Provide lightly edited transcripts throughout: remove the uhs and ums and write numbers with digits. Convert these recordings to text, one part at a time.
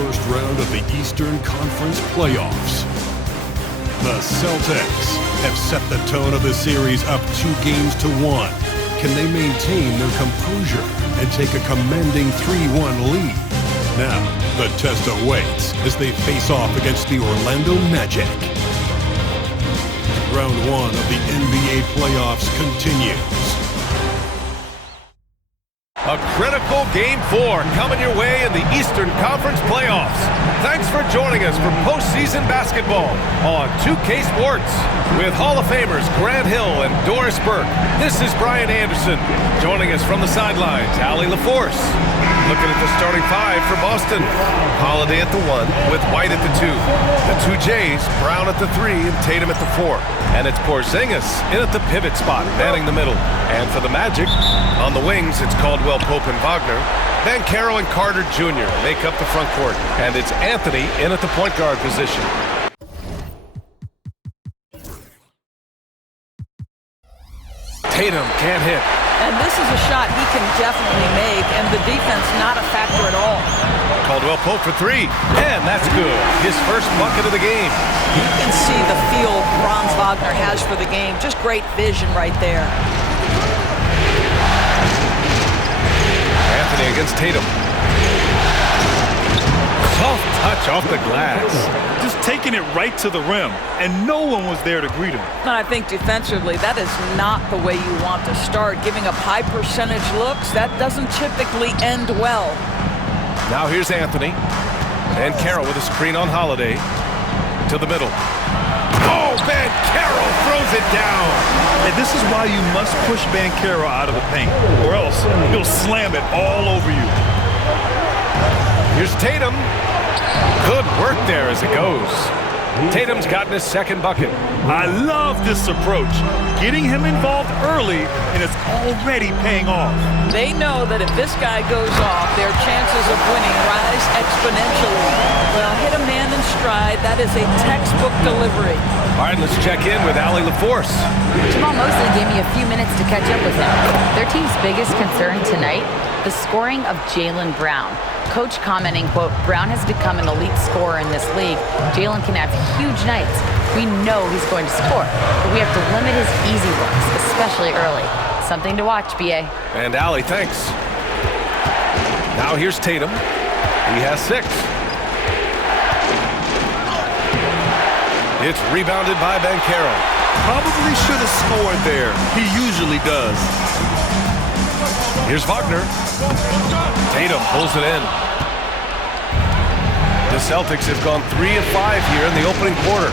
first round of the Eastern Conference playoffs. The Celtics have set the tone of the series up 2-1. Can they maintain their composure and take a commanding 3-1 lead? Now, the test awaits as they face off against the Orlando Magic. Round 1 of the NBA playoffs continues. A critical Game 4 coming your way in the Eastern Conference playoffs. Thanks for joining us for postseason basketball on 2K Sports. With Hall of Famers Grant Hill and Doris Burke, this is Brian Anderson. Joining us from the sidelines, Allie LaForce. Looking at the starting five for Boston. Holiday at the 1 with White at the 2. The 2 Jays, Brown at the 3 and Tatum at the 4. And it's Porzingis in at the pivot spot, manning the middle. And for the Magic, on the wings, it's Caldwell Pope and Wagner. Banchero and Carter Jr. make up the front court. And it's Anthony in at the point guard position. Tatum can't hit. And this is a shot he can definitely make, and the defense not a factor at all. Caldwell Pope for 3, and that's good. His first bucket of the game. You can see the feel Franz Wagner has for the game. Just great vision right there. Anthony against Tatum. Soft touch off the glass. Just taking it right to the rim, and no one was there to greet him. And I think defensively, that is not the way you want to start. Giving up high percentage looks, that doesn't typically end well. Now here's Anthony. And Banchero with a screen on Holiday. To the middle. Oh, Banchero throws it down. And this is why you must push Banchero out of the paint, or else he'll slam it all over you. Here's Tatum. Good work there as it goes. Tatum's gotten his second bucket. I love this approach. Getting him involved early, and it's already paying off. They know that if this guy goes off, their chances of winning rise exponentially. Well, hit a man in stride. That is a textbook delivery. All right, let's check in with Allie LaForce. Jamal Mosley gave me a few minutes to catch up with him. Their team's biggest concern tonight, the scoring of Jaylen Brown. Coach commenting, quote, Brown has become an elite scorer in this league. Jaylen can have huge nights. We know he's going to score, but we have to limit his easy looks, especially early. Something to watch, B.A. And Allie, thanks. Now here's Tatum. He has 6. It's rebounded by Banchero. Probably should have scored there. He usually does. Here's Wagner. Tatum pulls it in. The Celtics have gone 3 of 5 here in the opening quarter.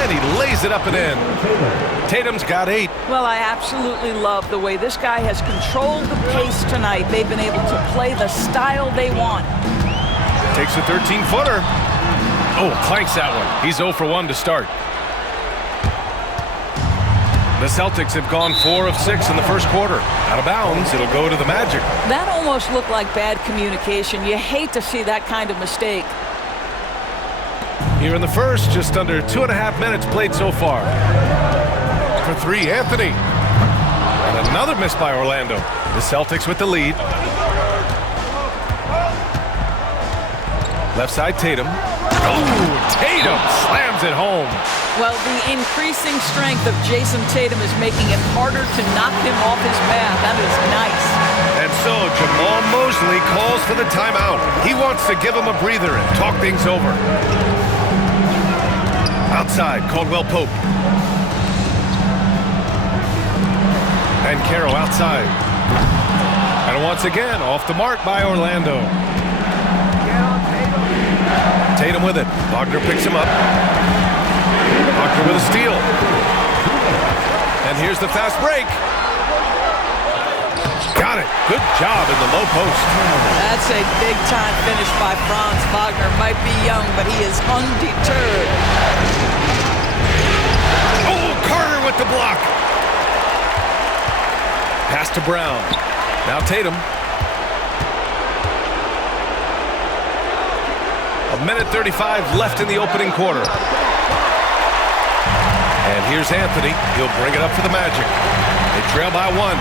And he lays it up and in. Tatum's got 8. Well, I absolutely love the way this guy has controlled the pace tonight. They've been able to play the style they want. Takes a 13-footer. Oh, clanks that one. He's 0 for 1 to start. The Celtics have gone 4 of 6 in the first quarter. Out of bounds, it'll go to the Magic. That almost looked like bad communication. You hate to see that kind of mistake. Here in the first, just under 2.5 minutes played so far. For 3, Anthony. And another miss by Orlando. The Celtics with the lead. Left side, Tatum. Oh, Tatum slams it home. Well, the increasing strength of Jason Tatum is making it harder to knock him off his path. That is nice. And so Jamal Mosley calls for the timeout. He wants to give him a breather and talk things over. Outside, Caldwell Pope. Banchero outside. And once again, off the mark by Orlando. Tatum with it. Wagner picks him up. Wagner with a steal. And here's the fast break. Got it. Good job in the low post. That's a big-time finish by Franz Wagner. Might be young, but he is undeterred. Oh, Carter with the block. Pass to Brown. Now Tatum. 1:35 left in the opening quarter. And here's Anthony. He'll bring it up for the Magic. They trail by 1.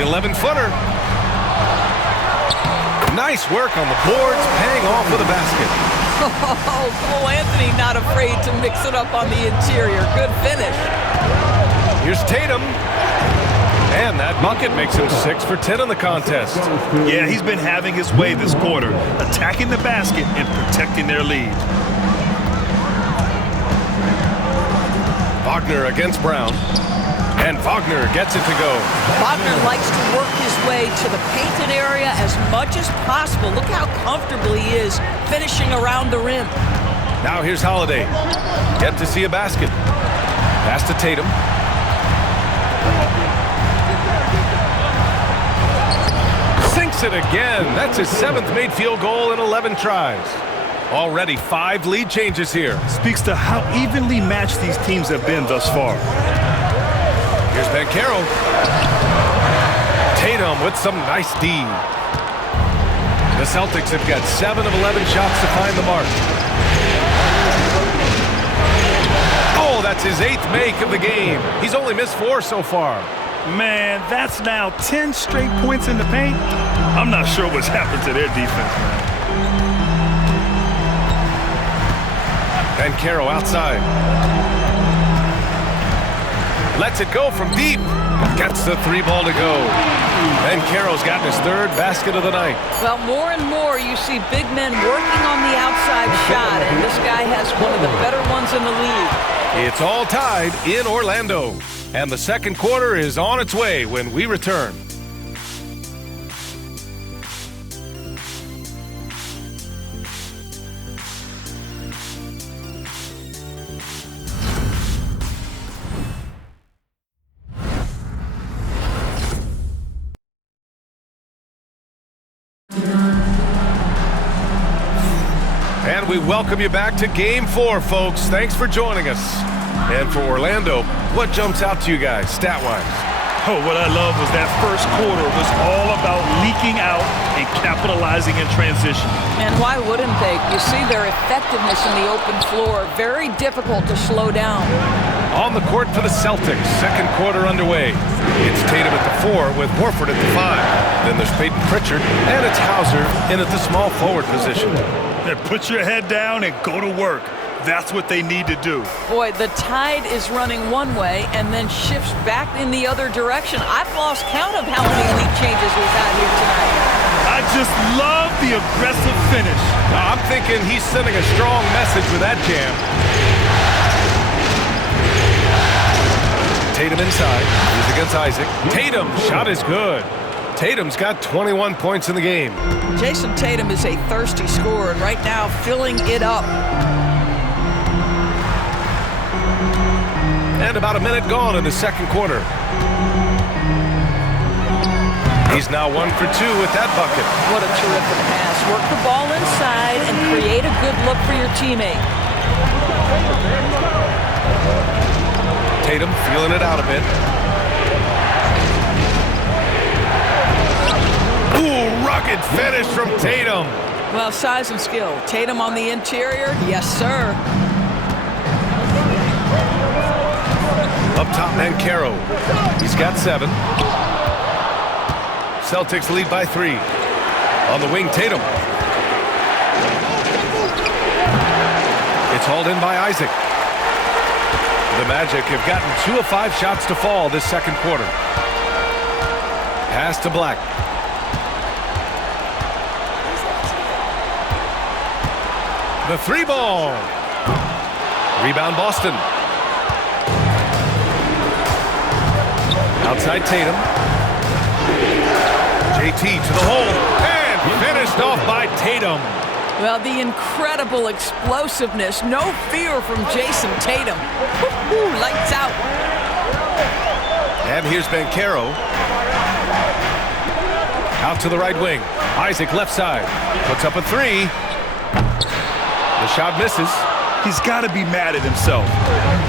The 11-footer. Nice work on the boards, paying off with a basket. Oh, Cole Anthony not afraid to mix it up on the interior. Good finish. Here's Tatum. And that bucket makes him 6 for 10 in the contest. Yeah, he's been having his way this quarter, attacking the basket and protecting their lead. Wagner against Brown. And Wagner gets it to go. Wagner likes to work his way to the painted area as much as possible. Look how comfortable he is finishing around the rim. Now here's Holiday. Yet to see a basket. Pass to Tatum. Sinks it again. That's his 7th made field goal in 11 tries. Already 5 lead changes here. Speaks to how evenly matched these teams have been thus far. Here's Banchero. Tatum with some nice D. The Celtics have got 7 of 11 shots to find the mark. Oh, that's his 8th make of the game. He's only missed 4 so far. Man, that's now 10 straight points in the paint. I'm not sure what's happened to their defense, man. Banchero outside. Lets it go from deep. Gets the 3-ball to go. Banchero's gotten his 3rd basket of the night. Well, more and more you see big men working on the outside shot, and this guy has one of the better ones in the league. It's all tied in Orlando. And the second quarter is on its way when we return. And we welcome you back to Game 4, folks. Thanks for joining us. And for Orlando, what jumps out to you guys, stat-wise? Oh, what I love was that first quarter was all about leaking out and capitalizing in transition. And why wouldn't they? You see their effectiveness in the open floor. Very difficult to slow down. On the court for the Celtics, second quarter underway. It's Tatum at the 4 with Horford at the 5. Then there's Peyton Pritchard, and it's Hauser in at the small forward position. And put your head down and go to work. That's what they need to do. Boy, the tide is running one way and then shifts back in the other direction. I've lost count of how many lead changes we've had here tonight. I just love the aggressive finish. I'm thinking he's sending a strong message with that jam. Tatum inside. He's against Isaac. Tatum, shot is good. Tatum's got 21 points in the game. Jason Tatum is a thirsty scorer, and right now filling it up. And about a minute gone in the second quarter. He's now 1 for 2 with that bucket. What a terrific pass. Work the ball inside and create a good look for your teammate. Tatum feeling it out a bit. Ooh, rugged finish from Tatum. Well, size and skill. Tatum on the interior, yes, sir. Up top, Banchero. He's got 7. Celtics lead by 3. On the wing, Tatum. It's hauled in by Isaac. The Magic have gotten 2 of 5 shots to fall this second quarter. Pass to Black. The 3-ball. Rebound Boston. Outside Tatum. JT to the hole. And finished off by Tatum. Well, the incredible explosiveness. No fear from Jason Tatum. Woo-hoo, lights out. And here's Banchero. Out to the right wing. Isaac left side. Puts up a 3. The shot misses. He's got to be mad at himself.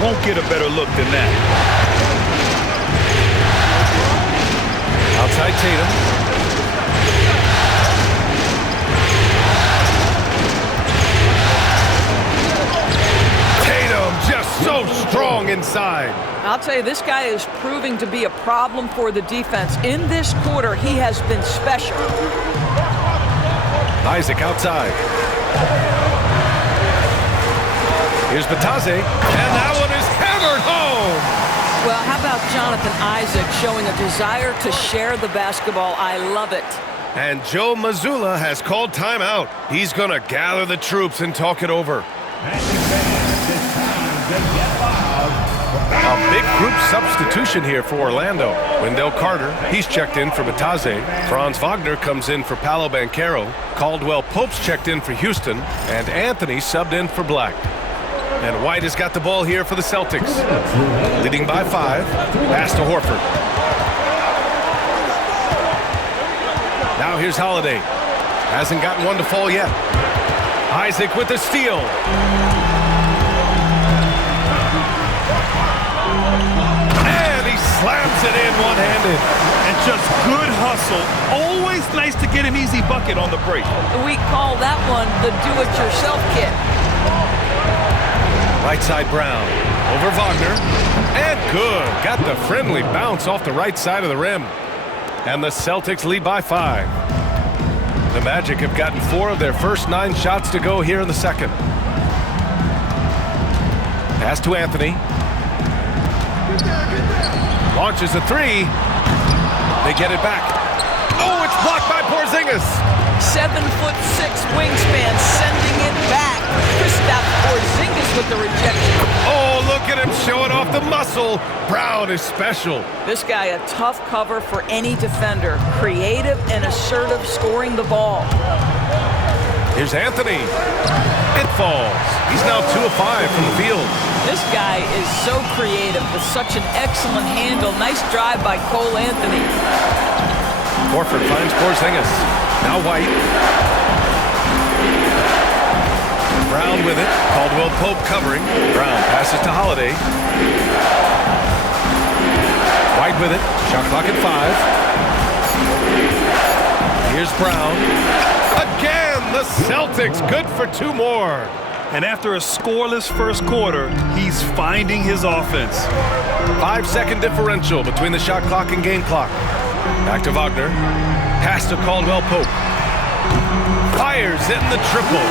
Won't get a better look than that. Outside Tatum. Tatum just so strong long inside. I'll tell you, this guy is proving to be a problem for the defense. In this quarter, he has been special. Isaac outside. Here's Batase, and that one is hammered home. Well, how about Jonathan Isaac showing a desire to share the basketball? I love it. And Joe Mazzulla has called timeout. He's going to gather the troops and talk it over. A big group substitution here for Orlando. Wendell Carter, he's checked in for Batase. Franz Wagner comes in for Paolo Banchero. Caldwell Pope's checked in for Houston. And Anthony subbed in for Black. And White has got the ball here for the Celtics. Leading by 5. Pass to Horford. Now here's Holiday. Hasn't gotten one to fall yet. Isaac with the steal. And he slams it in one-handed. And just good hustle. Always nice to get an easy bucket on the break. We call that one the do-it-yourself kit. Right side Brown. Over Wagner. And good. Got the friendly bounce off the right side of the rim. And the Celtics lead by 5. The Magic have gotten 4 of their first 9 shots to go here in the second. Pass to Anthony. Launches a 3. They get it back. Oh, it's blocked by Porzingis. 7'6" wingspan, sending it back. Kristaps Porzingis with the rejection. Oh, look at him showing off the muscle. Brown is special. This guy, a tough cover for any defender. Creative and assertive scoring the ball. Here's Anthony. It falls. He's now 2 of 5 from the field. This guy is so creative with such an excellent handle. Nice drive by Cole Anthony. Horford finds Porzingis. Now White. Brown with it. Caldwell Pope covering. Brown passes to Holiday. White with it. Shot clock at 5. Here's Brown. Again, the Celtics good for 2 more. And after a scoreless first quarter, he's finding his offense. 5-second differential between the shot clock and game clock. Back to Wagner. Pass to Caldwell Pope. Fires in the triple.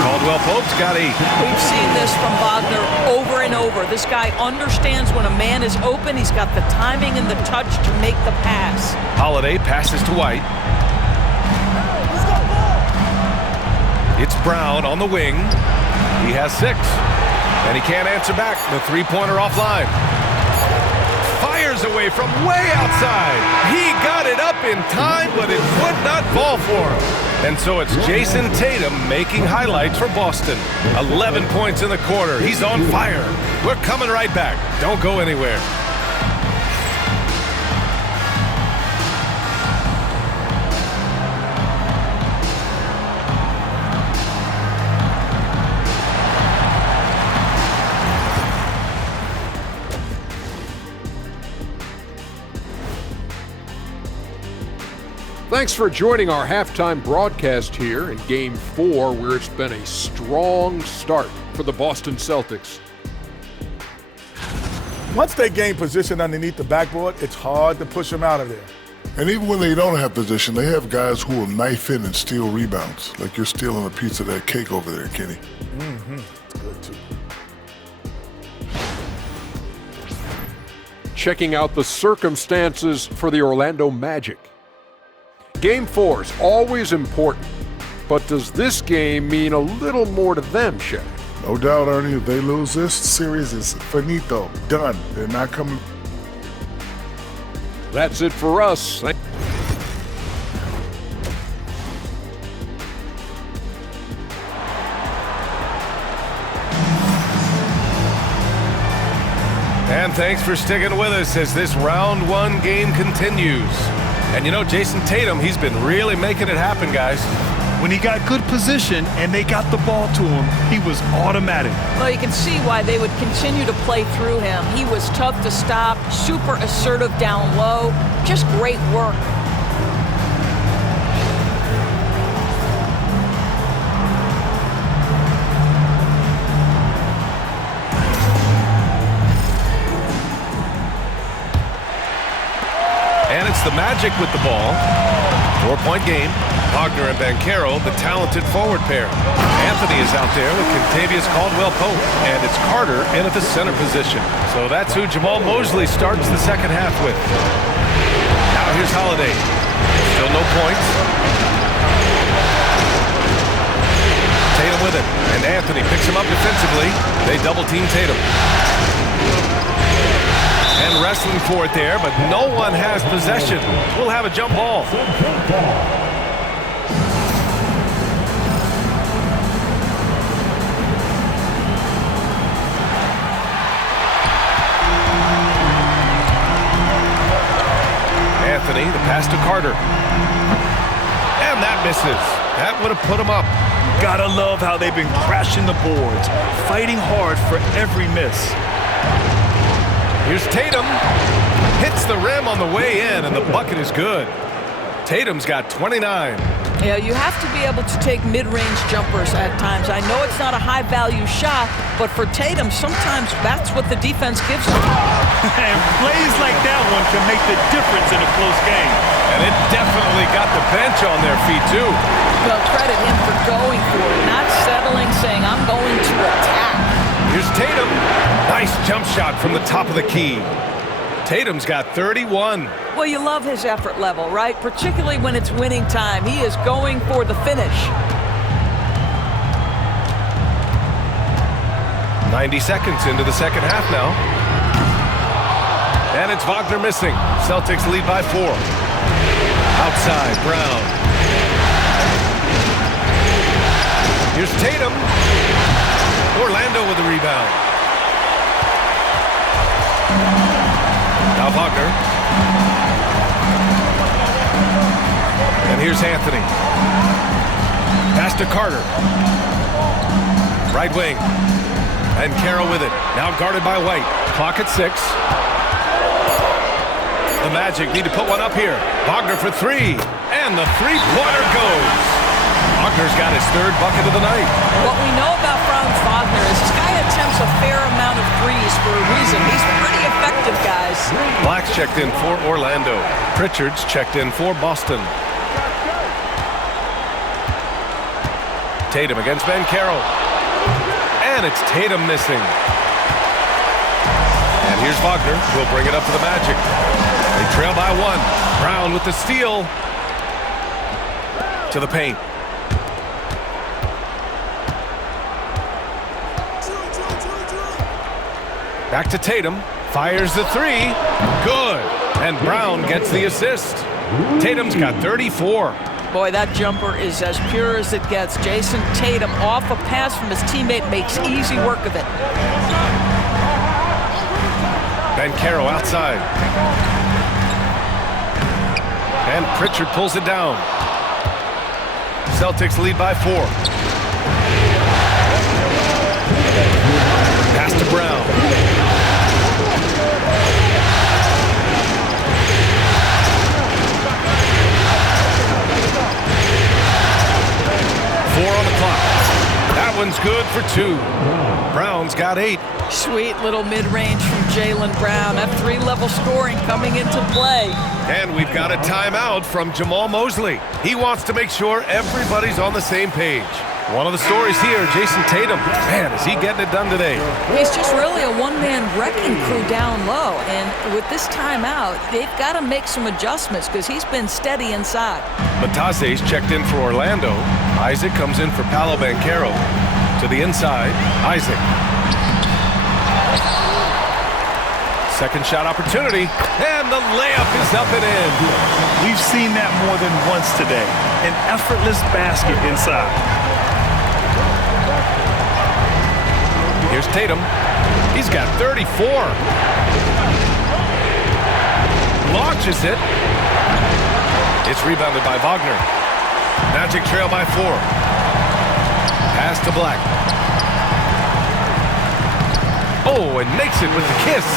Caldwell Pope's got 8. We've seen this from Wagner over and over. This guy understands when a man is open. He's got the timing and the touch to make the pass. Holiday passes to White. It's Brown on the wing. He has 6. And he can't answer back. The 3-pointer offline. Fires away from way outside. He got it up in time, but it would not fall for him. And so it's Jason Tatum making highlights for Boston. 11 points in the quarter. He's on fire. We're coming right back. Don't go anywhere. Thanks for joining our halftime broadcast here in Game 4, where it's been a strong start for the Boston Celtics. Once they gain position underneath the backboard, it's hard to push them out of there. And even when they don't have position, they have guys who will knife in and steal rebounds. Like you're stealing a piece of that cake over there, Kenny. It's good, too. Checking out the circumstances for the Orlando Magic. Game 4 is always important, but does this game mean a little more to them, Shaq? No doubt, Ernie, if they lose this series, is finito, done. They're not coming. That's it for us. And thanks for sticking with us as this round 1 game continues. And you know, Jason Tatum, he's been really making it happen, guys. When he got good position and they got the ball to him, he was automatic. Well, you can see why they would continue to play through him. He was tough to stop, super assertive down low, just great work. It's the Magic with the ball. 4-point game. Wagner and Banchero, the talented forward pair. Anthony is out there with Contavious Caldwell-Pope, and it's Carter in at the center position. So that's who Jamal Mosley starts the second half with. Now here's Holiday. Still no points. Tatum with it, and Anthony picks him up defensively. They double-team Tatum. And wrestling for it there, but no one has possession. We'll have a jump ball. Anthony, the pass to Carter. And that misses. That would have put him up. Gotta love how they've been crashing the boards, fighting hard for every miss. Here's Tatum. Hits the rim on the way in, and the bucket is good. Tatum's got 29. Yeah, you have to be able to take mid-range jumpers at times. I know it's not a high-value shot, but for Tatum, sometimes that's what the defense gives him. And plays like that one can make the difference in a close game. And it definitely got the bench on their feet, too. Well, credit him for going for it, not settling, saying, I'm going to attack. Here's Tatum. Nice jump shot from the top of the key. Tatum's got 31. Well, you love his effort level, right? Particularly when it's winning time. He is going for the finish. 90 seconds into the second half now. And it's Wagner missing. Celtics lead by 4. Outside, Brown. Here's Tatum. Orlando with the rebound. Now Wagner. And here's Anthony. Pass to Carter. Right wing. And Carroll with it. Now guarded by White. Clock at 6. The Magic need to put one up here. Wagner for 3. And the three-pointer goes. Wagner's got his 3rd bucket of the night. What we know about Franz Wagner is this guy attempts a fair amount of threes for a reason. He's pretty effective, guys. Black's checked in for Orlando. Pritchard's checked in for Boston. Tatum against Banchero. And it's Tatum missing. And here's Wagner. He'll bring it up to the Magic. They trail by 1. Brown with the steal. To the paint. Back to Tatum. Fires the 3. Good. And Brown gets the assist. Tatum's got 34. Boy, that jumper is as pure as it gets. Jason Tatum off a pass from his teammate makes easy work of it. Banchero outside. And Pritchard pulls it down. Celtics lead by 4. Pass to Brown. On the clock. That one's good for 2. Brown's got 8. Sweet little mid-range from Jaylen Brown. F3-level scoring coming into play. And we've got a timeout from Jamal Mosley. He wants to make sure everybody's on the same page. One of the stories here, Jason Tatum. Man, is he getting it done today. He's just really a one-man wrecking crew down low. And with this timeout, they've got to make some adjustments because he's been steady inside. Matase's checked in for Orlando. Isaac comes in for Paolo Banchero. To the inside, Isaac. Second shot opportunity. And the layup is up and in. We've seen that more than once today. An effortless basket inside. Here's Tatum. He's got 34. Launches it. It's rebounded by Wagner. Magic trail by 4. Pass to Black. Oh, and makes it with the kiss.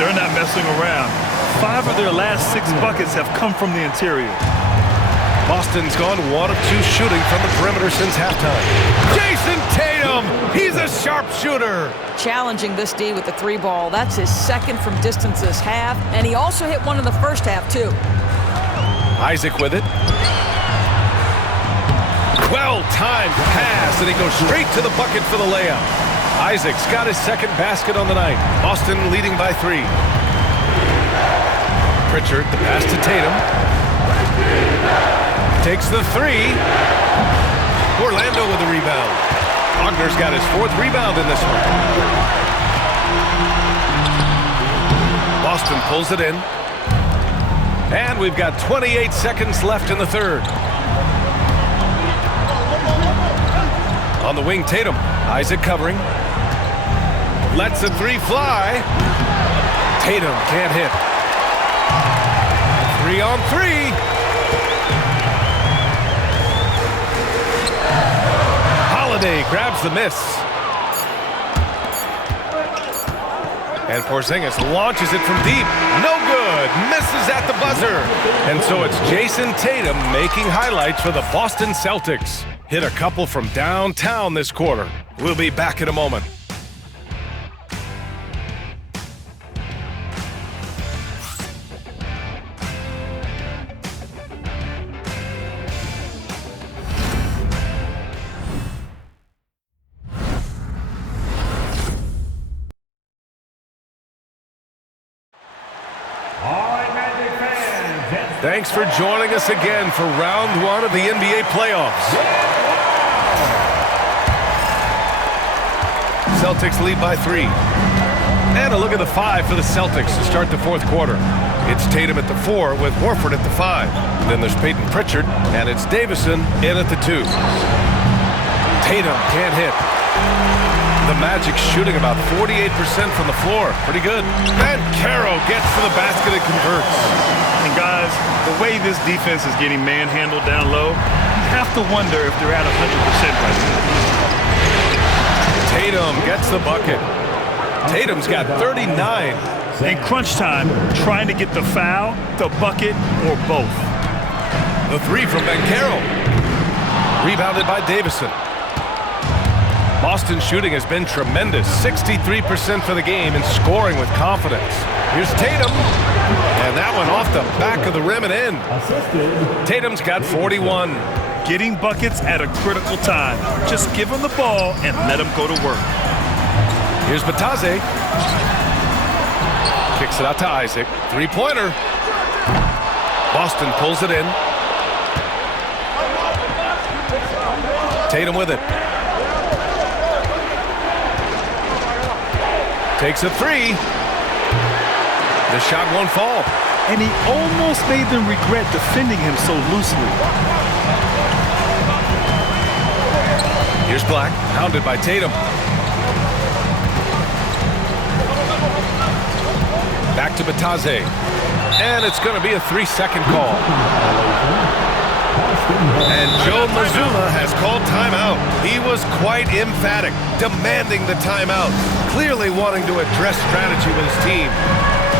They're not messing around. 5 of their last 6 buckets have come from the interior. Boston's gone 1 of 2 shooting from the perimeter since halftime. Jason Tatum! He's a sharpshooter. Challenging this D with the 3-ball. That's his second from distance this half, and he also hit one in the first half, too. Isaac with it. Well-timed pass, and he goes straight to the bucket for the layup. Isaac's got his second basket on the night. Boston leading by 3. Pritchard, the pass to Tatum. Takes the 3. Orlando with the rebound. Wagner's got his 4th rebound in this one. Boston pulls it in. And we've got 28 seconds left in the third. On the wing, Tatum. Isaac covering. Lets the 3 fly. Tatum can't hit. 3 on 3. Holiday grabs the miss. And Porzingis launches it from deep. No good. Misses at the buzzer. And so it's Jason Tatum making highlights for the Boston Celtics. Hit a couple from downtown this quarter. We'll be back in a moment. Thanks for joining us again for round 1 of the NBA playoffs. Celtics lead by 3. And a look at the 5 for the Celtics to start the fourth quarter. It's Tatum at the 4 with Horford at the 5. Then there's Peyton Pritchard, and it's Davison in at the 2. Tatum can't hit. The Magic shooting about 48% from the floor. Pretty good. And Caro gets to the basket and converts. And guys, the way this defense is getting manhandled down low, you have to wonder if they're at 100% right now. Tatum gets the bucket. Tatum's got 39. In crunch time, trying to get the foul, the bucket, or both. The 3 from Caro. Rebounded by Davison. Boston's shooting has been tremendous. 63% for the game and scoring with confidence. Here's Tatum. And that one off the back of the rim and in. Tatum's got 41. Getting buckets at a critical time. Just give him the ball and let him go to work. Here's Batadze. Kicks it out to Isaac. 3-pointer. Boston pulls it in. Tatum with it. Takes a 3. The shot won't fall. And he almost made them regret defending him so loosely. Here's Black, hounded by Tatum. Back to Batadze. And it's going to be a 3-second call. And Joe Mazzulla has called timeout. He was quite emphatic, demanding the timeout, clearly wanting to address strategy with his team.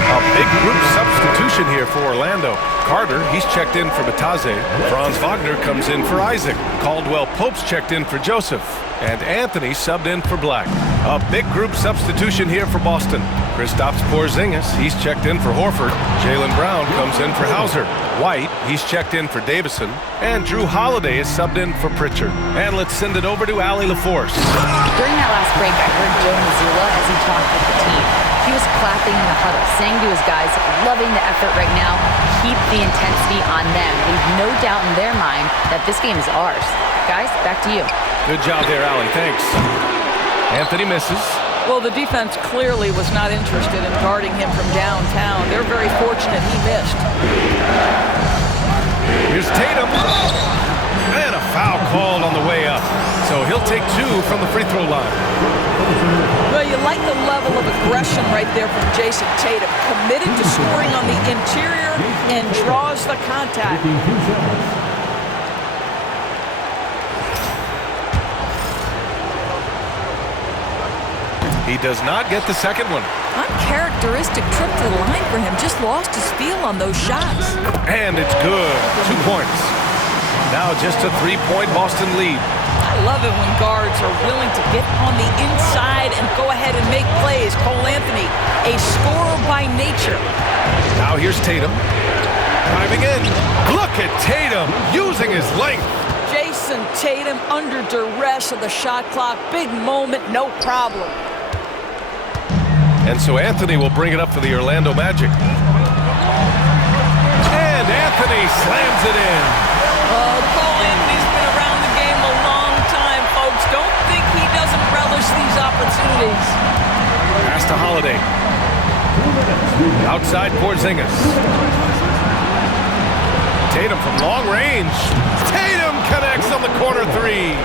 A big group substitution here for Orlando. Carter, he's checked in for Batadze. Franz Wagner comes in for Isaac. Caldwell Pope's checked in for Joseph. And Anthony subbed in for Black. A big group substitution here for Boston. Kristaps Porzingis, he's checked in for Horford. Jaylen Brown comes in for Hauser. White, he's checked in for Davison. And Drew Holiday is subbed in for Pritchard. And let's send it over to Allie LaForce. During that last break, I heard Joe Mazzulla as he talked with the team. He was clapping in the huddle, saying to his guys, loving the effort right now, keep the intensity on them. Leave no doubt in their mind that this game is ours. Guys, back to you. Good job there, Allie. Thanks. Anthony misses. Well, the defense clearly was not interested in guarding him from downtown. They're very fortunate he missed. Here's Tatum. And a foul called on the way up. So he'll take 2 from the free throw line. Well, you like the level of aggression right there from Jason Tatum. Committed to scoring on the interior and draws the contact. He does not get the second one. Uncharacteristic trip to the line for him. Just lost his feel on those shots. And it's good. 2 points. Now just a 3-point Boston lead. love it when guards are willing to get on the inside and go ahead and make plays. Cole Anthony, a scorer by nature. Now here's Tatum. Driving in. Look at Tatum using his length. Jason Tatum under duress of the shot clock. Big moment, no problem. And so Anthony will bring it up for the Orlando Magic. And Anthony slams it in. Oh, Cole Anthony's been around the game a long time, folks. Don't think he doesn't relish these opportunities. Pass to Holiday. Outside Porzingis. Tatum from long range. Tatum connects on the corner three.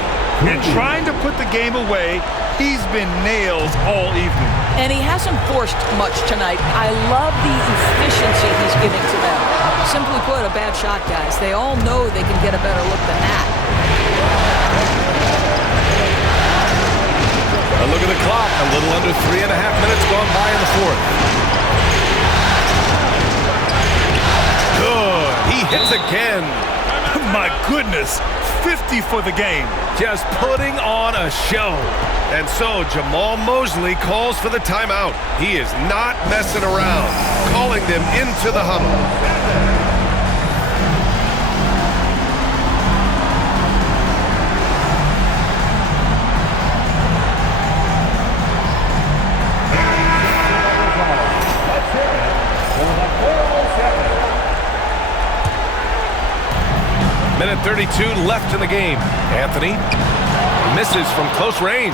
And trying to put the game away, he's been nailed all evening. And he hasn't forced much tonight. I love the efficiency he's giving to them. Simply put, a bad shot, guys. They all know they can get a better look than that. A look at the clock. A little under 3.5 minutes gone by in the fourth. Good. He hits again. My goodness. 50 for the game. Just putting on a show. And so Jamal Mosley calls for the timeout. He is not messing around, calling them into the huddle. Minute 32 left in the game. Anthony misses from close range.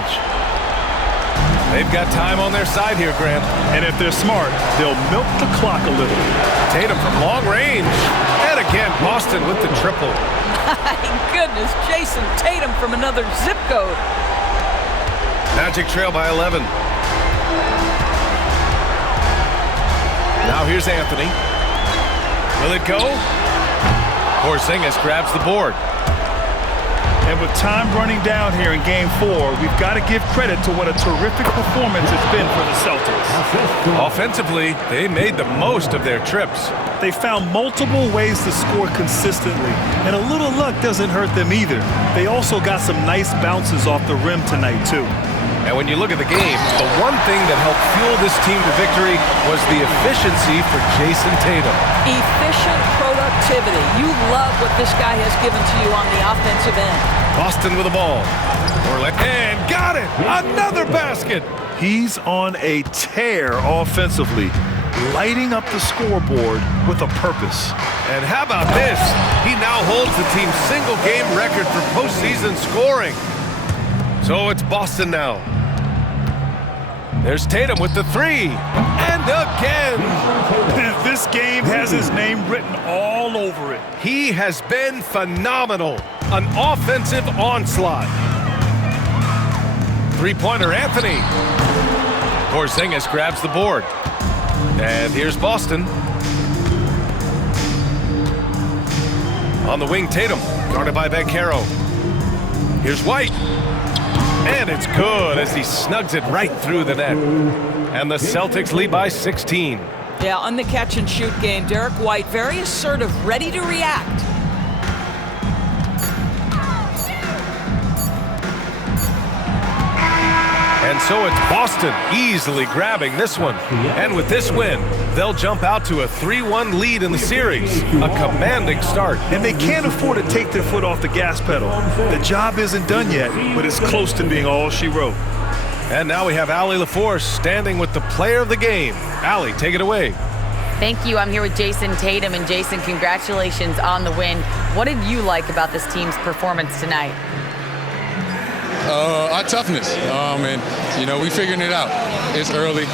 They've got time on their side here, Grant. And if they're smart, they'll milk the clock a little. Tatum from long range. And again, Boston with the triple. My goodness, Jason Tatum from another zip code. Magic trail by 11. Now here's Anthony. Will it go? Porzingis grabs the board. And with time running down here in Game 4, we've got to give credit to what a terrific performance it's been for the Celtics. Offensively, they made the most of their trips. They found multiple ways to score consistently, and a little luck doesn't hurt them either. They also got some nice bounces off the rim tonight, too. And when you look at the game, the one thing that helped fuel this team to victory was the efficiency for Jason Tatum. Efficient productivity. You love what this guy has given to you on the offensive end. Boston with the ball. And got it! Another basket! He's on a tear offensively, lighting up the scoreboard with a purpose. And how about this? He now holds the team's single-game record for postseason scoring. So it's Boston now. There's Tatum with the three. And again. This game has his name written all over it. He has been phenomenal. An offensive onslaught. Three-pointer Anthony. Porzingis grabs the board. And here's Boston. On the wing, Tatum. Guarded by Banchero. Here's White. And it's good as he snugs it right through the net. And the Celtics lead by 16. Yeah, on the catch-and-shoot game, Derek White, very assertive, ready to react. And so it's Boston easily grabbing this one. And with this win, they'll jump out to a 3-1 lead in the series. A commanding start. And they can't afford to take their foot off the gas pedal. The job isn't done yet, but it's close to being all she wrote. And now we have Allie LaForce standing with the player of the game. Allie, take it away. Thank you. I'm here with Jason Tatum. And Jason, congratulations on the win. What did you like about this team's performance tonight? Our toughness. And, we figuring it out. It's early.